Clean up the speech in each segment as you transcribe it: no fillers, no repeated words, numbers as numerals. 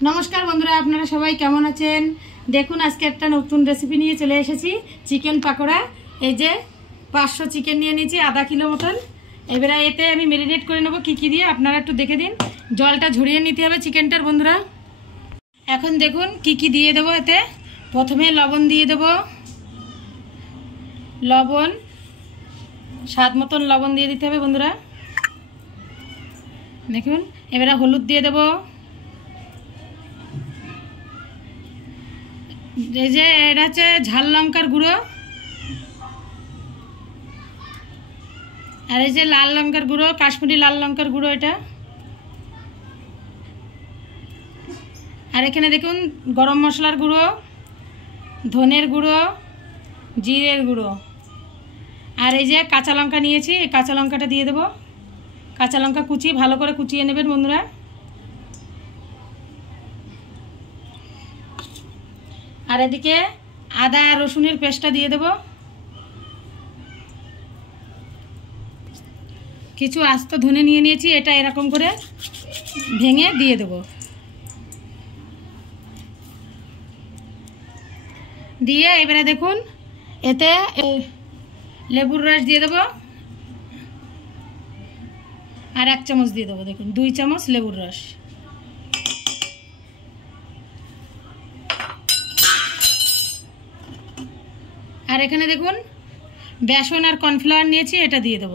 नमस्कार बंधुरा आपनारा सबाई केमन आছেন। देखुन आज के एक नतून रेसिपि निये चले एसेছি चिकेन पकोड़ा। এই যে 500 চিকেন নিয়ে নিয়েছি आधा किलो मतन। এবারে এতে আমি ম্যারিনেট করে নেব কি কি দিয়ে আপনারা একটু দেখে দিন। জলটা ঝরিয়ে নিতে হবে চিকেনটার বন্ধুরা। এখন দেখুন কি কি দিয়ে দেব এতে। প্রথমে লবণ দিয়ে দেব, লবণ স্বাদ মতন লবণ দিয়ে দিতে হবে বন্ধুরা। দেখুন এবারে হলুদ দিয়ে দেব, এই যে এটা হচ্ছে ঝাল লঙ্কার গুঁড়ো, আর এই যে লাল লঙ্কার গুঁড়ো, কাশ্মীরি লাল লঙ্কার গুঁড়ো এটা। আর এখানে দেখুন গরম মশলার গুঁড়ো, ধনের গুঁড়ো, জিরের গুঁড়ো, আর এই যে কাঁচা লঙ্কা নিয়েছি, এই কাঁচা লঙ্কাটা দিয়ে দেব। কাঁচা লঙ্কা কুচি ভালো করে কুচিয়ে নেবেন বন্ধুরা। আর এদিকে আদা রসুনের পেস্টটা দিয়ে দেব। কিছু আস্ত ধনে নিয়ে নিয়েছি, এটা এরকম করে ভেঙে দিয়ে দেব। দিয়ে এবারে দেখুন এতে লেবুর রস দিয়ে দেব, আর 1 চামচ দিয়ে দেবো। দেখুন 2 চামচ লেবুর রস। আর এখানে দেখুন বেসন আর কর্নফ্লাওয়ার নিয়েছি, এটা দিয়ে দেব।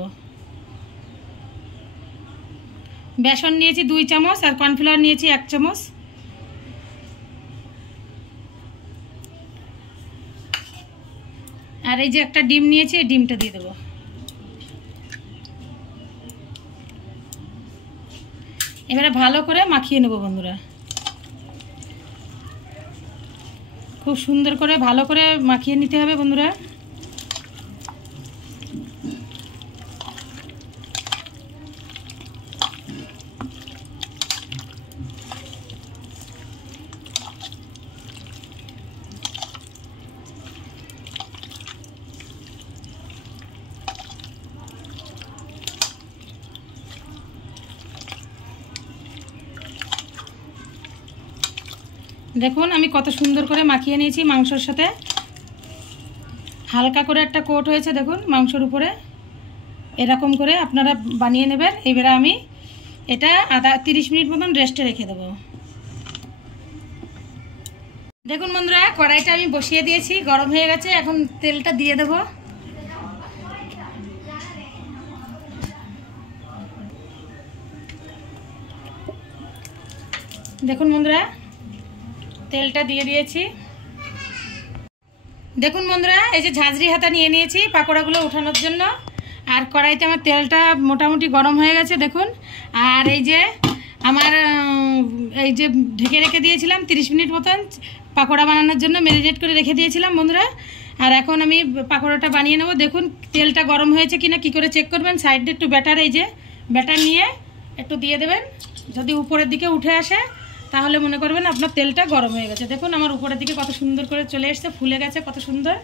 বেসন নিয়েছি 2 চামচ আর কর্নফ্লাওয়ার নিয়েছি 1 চামচ। আর এই যে একটা ডিম নিয়েছি, এই ডিমটা দিয়ে দেব। এবারে ভালো করে মাখিয়ে নেব বন্ধুরা। খুব সুন্দর করে ভালো করে মাখিয়ে নিতে হবে বন্ধুরা। দেখুন আমি কত সুন্দর করে মাখিয়ে নিয়েছি মাংসর সাথে। হালকা করে একটা কোট হয়েছে দেখুন মাংসর উপরে। এরকম করে আপনারা বানিয়ে নেবেন। এবারে আমি এটা 30 মিনিট মতন রেস্টে রেখে দেব। দেখুন বন্ধুরা কড়াইটা আমি বসিয়ে দিয়েছি, গরম হয়ে গেছে। এখন তেলটা দিয়ে দেব। দেখুন বন্ধুরা তেলটা দিয়ে দিয়েছি। দেখুন বন্ধুরা এই যে ঝাঁঝরি হাতা নিয়ে নিয়েছি পাকোড়াগুলো ওঠানোর জন্য। আর কড়াইতে আমার তেলটা মোটামুটি গরম হয়ে গেছে দেখুন। আর এই যে আমার এই যে ঢেকে রেখে দিয়েছিলাম 30 মিনিট মতন পাকোড়া বানানোর জন্য, ম্যারিনেট করে রেখে দিয়েছিলাম বন্ধুরা। আর এখন আমি পাকোড়াটা বানিয়ে নেব। দেখুন তেলটা গরম হয়েছে কিনা কি করে চেক করবেন। সাইডে একটু ব্যাটার, এই যে ব্যাটার নিয়ে একটু দিয়ে দেবেন। যদি উপরের দিকে উঠে আসে তাহলে মনে করবেন আপনার তেলটা গরম হয়ে গেছে। দেখুন আমার উপরের দিকে কত সুন্দর করে চলে এসেছে, ফুলে গেছে কত সুন্দর।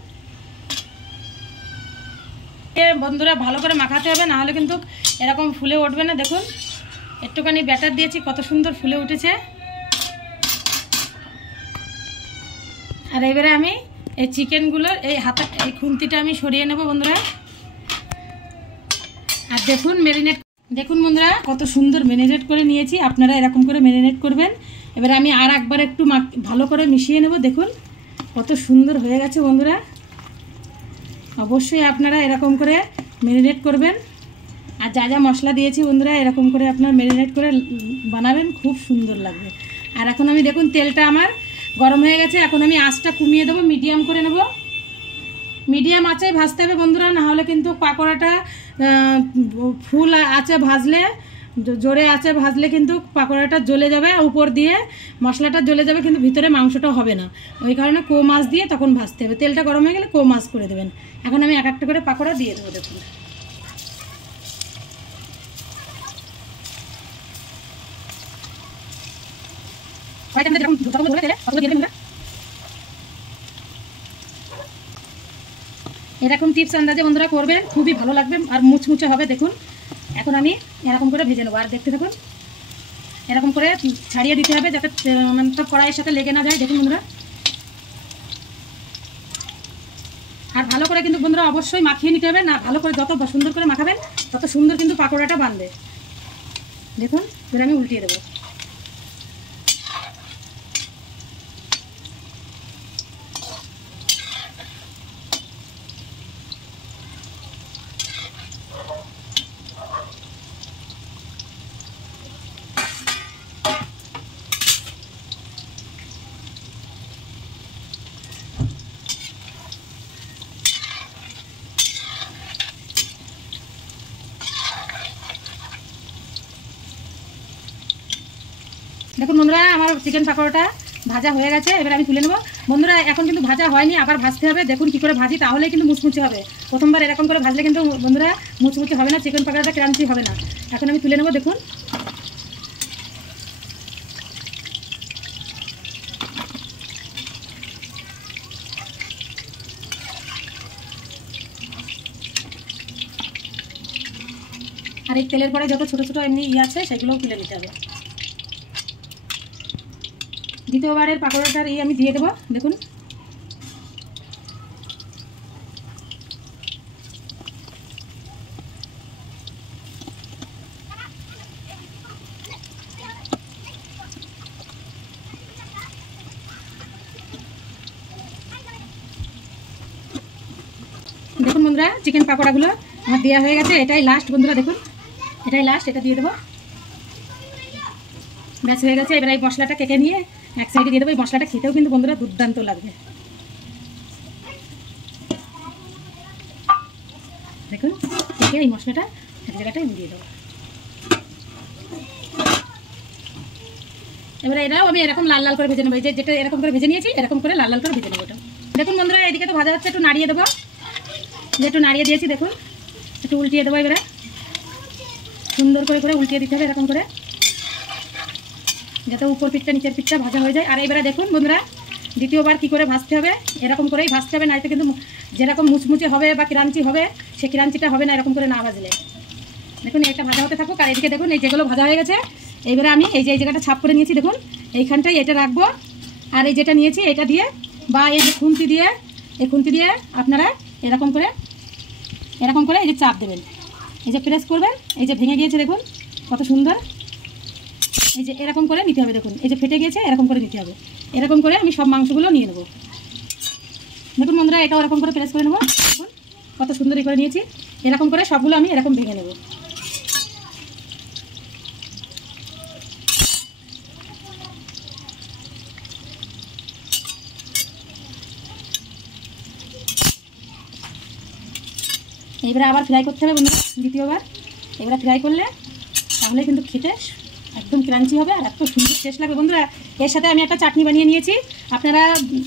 বন্ধুরা ভালো করে মাখাতে হবে, না হলে কিন্তু এরকম ফুলে উঠবে না। দেখুন একটুখানি ব্যাটার দিয়েছি, কত সুন্দর ফুলে উঠেছে। আর এবারে আমি এই চিকেনগুলোর এই এই খুন্তিটা আমি সরিয়ে নেব বন্ধুরা। আর দেখুন দেখুন বন্ধুরা কত সুন্দর ম্যারিনেট করে নিয়েছি। আপনারা এরকম করে ম্যারিনেট করবেন। এবারে আমি আর একবার একটু ভালো করে মিশিয়ে নেব। দেখুন কত সুন্দর হয়ে গেছে বন্ধুরা। অবশ্যই আপনারা এরকম করে ম্যারিনেট করবেন। আর যা যা মশলা দিয়েছি বন্ধুরা এরকম করে আপনারা ম্যারিনেট করে বানাবেন, খুব সুন্দর লাগবে। আর এখন আমি দেখুন তেলটা আমার গরম হয়ে গেছে। এখন আমি আঁচটা কমিয়ে দেবো, মিডিয়াম করে নেব। মিডিয়াম আঁচে ভাজতে হবে বন্ধুরা, না হলে কিন্তু পাকোড়াটা ফুল আঁচে ভাজলে, জোরে আঁচে ভাজলে কিন্তু পাকোড়াটা জ্বলে যাবে, উপর দিয়ে মশলাটা জ্বলে যাবে, কিন্তু ভিতরে মাংসটা হবে না। ওই কারণে কম আঁচ দিয়ে তখন ভাজতে হবে। তেলটা গরম হয়ে গেলে কম আঁচ করে দেবেন। এখন আমি এক একটা করে পাকোড়া দিয়ে দেবো। দেখুন এরকম টিপস আন্দাজে বন্ধুরা করবেন, খুবই ভালো লাগবে আর মুচমুচে হবে। দেখুন এখন আমি এরকম করে ভেজে নেবো, আর দেখতে থাকুন। এরকম করে ছাড়িয়ে দিতে হবে যাতে মানে তো কড়াইয়ের সাথে লেগে না যায়। দেখুন বন্ধুরা, আর ভালো করে কিন্তু বন্ধুরা অবশ্যই মাখিয়ে নিতে হবে, না ভালো করে যত সুন্দর করে মাখাবেন তত সুন্দর কিন্তু পাকোড়াটা বানবে। দেখুন এবার আমি উল্টিয়ে দেবো। দেখুন বন্ধুরা, আমার চিকেন পাকোড়াটা ভাজা হয়ে গেছে, এবার আমি তুলে নেবো। বন্ধুরা এখন কিন্তু ভাজা হয়নি, আবার ভাজতে হবে। দেখুন কী করে ভাজি, তাহলে কিন্তু মুচমুচে হবে। প্রথমবার এরকম করে ভাজলে কিন্তু বন্ধুরা মুচমুচে হবে না, চিকেন পাকোড়াটা ক্রাঞ্চি হবে না। এখন আমি তুলে নেবো। দেখুন আর এই তেলের পরে যত ছোটো ছোটো এমনি আছে সেগুলোও তুলে নিতে হবে। দ্বিতীয়বারের পাকোড়াটার আমি দিয়ে দেবো। দেখুন দেখুন বন্ধুরা, চিকেন পাকোড়াগুলো আমার দেওয়া হয়ে গেছে। এটাই লাস্ট বন্ধুরা, দেখুন এটাই লাস্ট, এটা দিয়ে দেবো। ব্যাস হয়ে গেছে। এবার এই মশলাটা কেটে নিয়ে এক সাইডে দিয়ে দেবো। এই মশলাটা খেতেও কিন্তু বন্ধুরা দুর্দান্ত লাগবে। দেখুন কেটে এই মশলাটা এক জায়গাটায় দিয়ে দেবো। এবারে এটাও আমি এরকম লাল লাল করে ভেজে নেবো। এই যেটা এরকম করে ভেজে নিয়েছি এরকম করে লাল লাল করে ভেজে নেবো। এটা দেখুন বন্ধুরা, এদিকে তো ভাজা হচ্ছে, একটু নাড়িয়ে দেবো। একটু নাড়িয়ে দিয়েছি, দেখুন একটু উল্টিয়ে দেবো। এবারে সুন্দর করে করে উল্টিয়ে দিতে হবে এরকম করে, যাতে উপর পিঠটা নিচের পিঠটা ভাজা হয়ে যায়। আর এবারে দেখুন বন্ধুরা, দ্বিতীয়বার কি করে ভাজতে হবে, এরকম করেই ভাজতে হবে, নয়তো কিন্তু যেরকম মুচমুচে হবে বা ক্রাঞ্চি হবে সে ক্রাঞ্চিটা হবে না এরকম করে না ভাজলে। দেখুন এটা ভাজা হতে থাকুক। আর এদিকে দেখুন এই যেগুলো ভাজা হয়ে গেছে, এইবারে আমি এই যে এই জায়গাটা ছাপ করে নিয়েছি, দেখুন এইখানটায় এটা রাখবো। আর এই যেটা নিয়েছি এটা দিয়ে বা এই যে খুন্তি দিয়ে, এই খুন্তি দিয়ে আপনারা এরকম করে এই যে চাপ দেবেন, এই যে প্রেস করবেন, এই যে ভেঙে গিয়েছে দেখুন কত সুন্দর। এই যে এরকম করে নিতে হবে। দেখুন এই যে ফেটে গিয়েছে, এরকম করে নিতে হবে। এরকম করে আমি সব মাংসগুলো নিয়ে নেব। দেখুন বন্ধুরা, এটাও এরকম করে প্রেস করে নেবো। দেখুন কত সুন্দরই করে নিয়েছি। এরকম করে সবগুলো আমি এরকম ভেঙে নেব। এইবারে আবার ফ্রাই করতে হবে বন্ধুরা দ্বিতীয়বার। এবারে ফ্রাই করলে তাহলে কিন্তু খেতে একদম ক্রাঞ্চি হবে আর এত সুন্দর টেস্ট লাগবে বন্ধুরা। এর সাথে আমি একটা চাটনি বানিয়ে নিয়েছি। আপনারা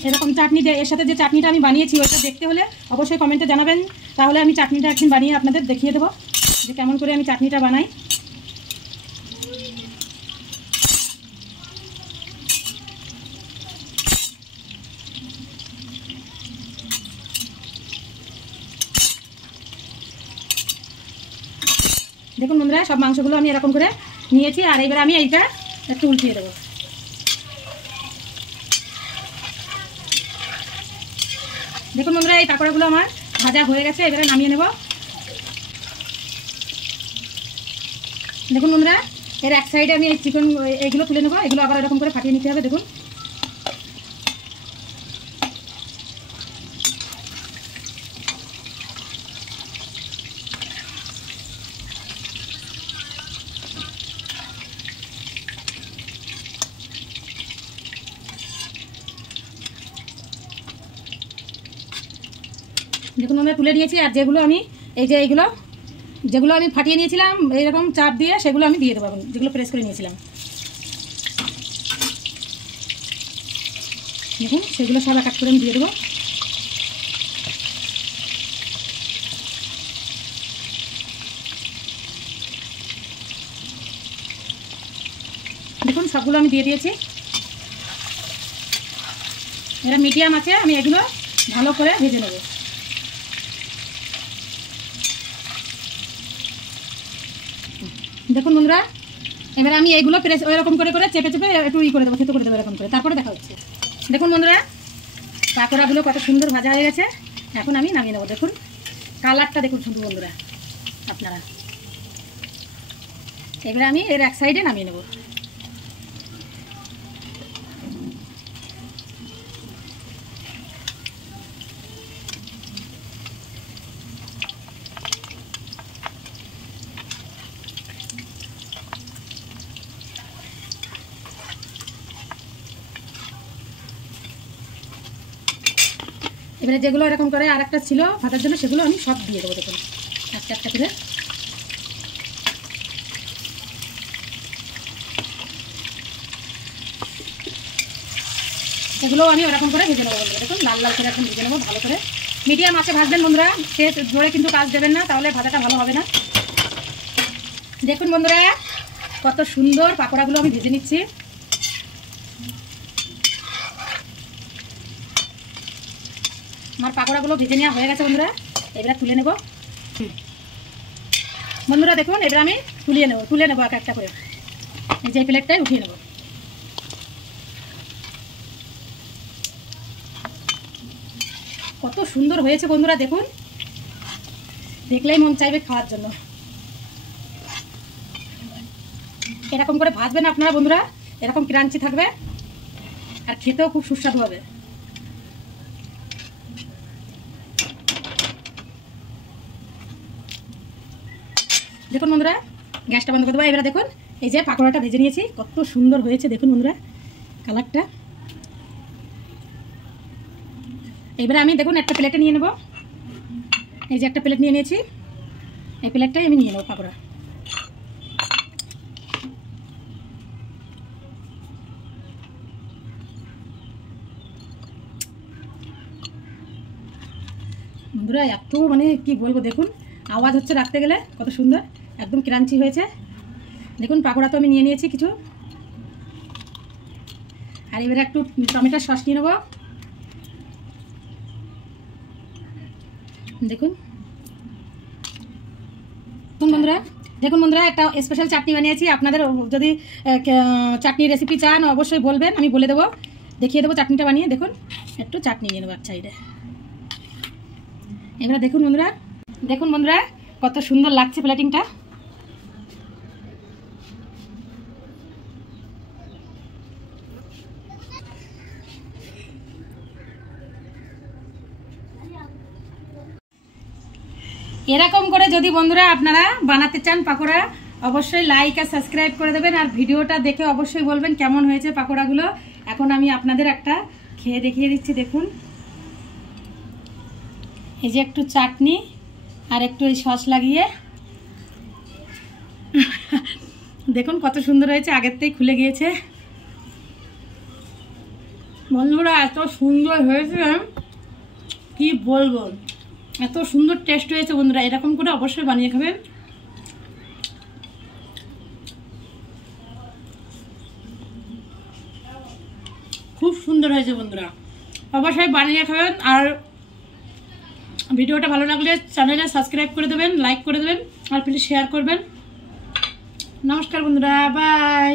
এরকম চাটনি এর সাথে যে চাটনিটা আমি বানিয়েছি ওইটা দেখতে হলে অবশ্যই কমেন্টে জানাবেন, তাহলে আমি চাটনিটা একদিন বানিয়ে আপনাদের দেখিয়ে দেবো যে কেমন করে আমি চাটনিটা বানাই। দেখুন বন্ধুরা, সব মাংসগুলো আমি এরকম করে নিয়েছি। আর এবার আমি এইটা একটু উল্টিয়ে দেবো। দেখুন বন্ধুরা, এই পাকোড়াগুলো আমার ভাজা হয়ে গেছে, এবারে নামিয়ে নেব। দেখুন বন্ধুরা, এর এক সাইডে আমি এই চিকেন এইগুলো তুলে নেবো। এগুলো আবার এরকম করে ফাটিয়ে নিতে হবে। দেখুন দেখুন আমরা তুলে নিয়েছি। আর যেগুলো আমি এই যে যেগুলো আমি ফাটিয়ে নিয়েছিলাম এইরকম চাপ দিয়ে, সেগুলো আমি দিয়ে দেবো। যেগুলো প্রেস করে নিয়েছিলাম দেখুন সেগুলো সব এক এক করে আমি দিয়ে দেবো। দেখুন সবগুলো আমি দিয়ে দিয়েছি। এটা মিডিয়াম আছে, আমি এগুলো ভালো করে ভেজে নেব। দেখুন বন্ধুরা, এবার আমি এইগুলো প্রেস ওইরকম করে করে চেপে চেপে একটু করে দেবো, খেতে করে দেবো এরকম করে, তারপরে দেখা হচ্ছে। দেখুন বন্ধুরা পাকোড়াগুলো কত সুন্দর ভাজা হয়ে গেছে। এখন আমি নামিয়ে নেবো। দেখুন কালারটা দেখুন শুধু বন্ধুরা আপনারা। এবারে আমি এর এক সাইডে নামিয়ে নেব। এবারে যেগুলো এরকম করে আর একটা ছিল ভাতার জন্য সেগুলো আমি সব দিয়ে দেবো। দেখুন একটা একটা করে এগুলো আমি ওরকম করে ভেজে নেবো বন্ধুরা। দেখুন লাল লাল করে এখন ভেজে নেবো ভালো করে। মিডিয়াম আঁচে ভাজবেন বন্ধুরা, তেল জোরে কিন্তু কাজ দেবেন না, তাহলে ভাজাটা ভালো হবে না। দেখুন বন্ধুরা কত সুন্দর পাকোড়াগুলো আমি ভেজে নিচ্ছি। আমার পাকোড়াগুলো ভেজে নেওয়া হয়ে গেছে বন্ধুরা, এবারে তুলে নেব বন্ধুরা। দেখুন এবার আমি তুলে নেবো এক একটা করে। এই যে প্লেটটাই উঠিয়ে নেব। কত সুন্দর হয়েছে বন্ধুরা, দেখুন দেখলেই মন চাইবে খাওয়ার জন্য। এরকম করে ভাজবেন আপনারা বন্ধুরা, এরকম ক্রাঞ্চি থাকবে আর খেতেও খুব সুস্বাদু হবে। দেখুন বন্ধুরা গ্যাসটা বন্ধ করে দেবো। এবারে দেখুন এই যে পাকোড়াটা ভেজে নিয়েছি, কত সুন্দর হয়েছে দেখুন বন্ধুরা কালারটা। এবারে আমি দেখুন একটা প্লেটে নিয়ে নেব। এই যে একটা প্লেট নিয়ে নিয়েছি, এই প্লেটটাই আমি নিয়ে নেব পাকোড়া। বন্ধুরা এত মানে কি বলবো, দেখুন আওয়াজ হচ্ছে রাখতে গেলে, কত সুন্দর একদম ক্রাঞ্চি হয়েছে। দেখুন পাকোড়া তো আমি নিয়ে নিয়েছি কিছু। আর এবারে একটু টমেটোর সস নিয়ে নেবো। দেখুন বন্ধুরা একটা স্পেশাল চাটনি বানিয়েছি। আপনাদের যদি চাটনির রেসিপি চান অবশ্যই বলবেন, আমি বলে দেবো, দেখিয়ে দেবো চাটনিটা বানিয়ে। দেখুন একটু চাটনি নিয়ে নেবো এক সাইডে। এবারে দেখুন বন্ধুরা কত সুন্দর লাগছে প্লেটিংটা। এরকম করে যদি বন্ধুরা আপনারা বানাতে চান পাকোড়া, অবশ্যই লাইক আর সাবস্ক্রাইব করে দেবেন। আর ভিডিওটা দেখে অবশ্যই বলবেন কেমন হয়েছে পাকোড়াগুলো। এখন আমি আপনাদের একটা খেয়ে দেখিয়ে দিচ্ছি। দেখুন এই যে একটু চাটনি আর একটু এই সস লাগিয়ে দেখুন কত সুন্দর হয়েছে, আগের থেকেই খুলে গিয়েছে। বন্ধুরা এত সুন্দর হয়েছে কি বলবো, এত সুন্দর টেস্ট হয়েছে বন্ধুরা। এরকম করে অবশ্যই বানিয়ে খাবেন। খুব সুন্দর হয়েছে বন্ধুরা, অবশ্যই বানিয়ে খাবেন। আর ভিডিওটা ভালো লাগলে চ্যানেলে সাবস্ক্রাইব করে দেবেন, লাইক করে দেবেন আর প্লিজ শেয়ার করবেন। নমস্কার বন্ধুরা, বাই।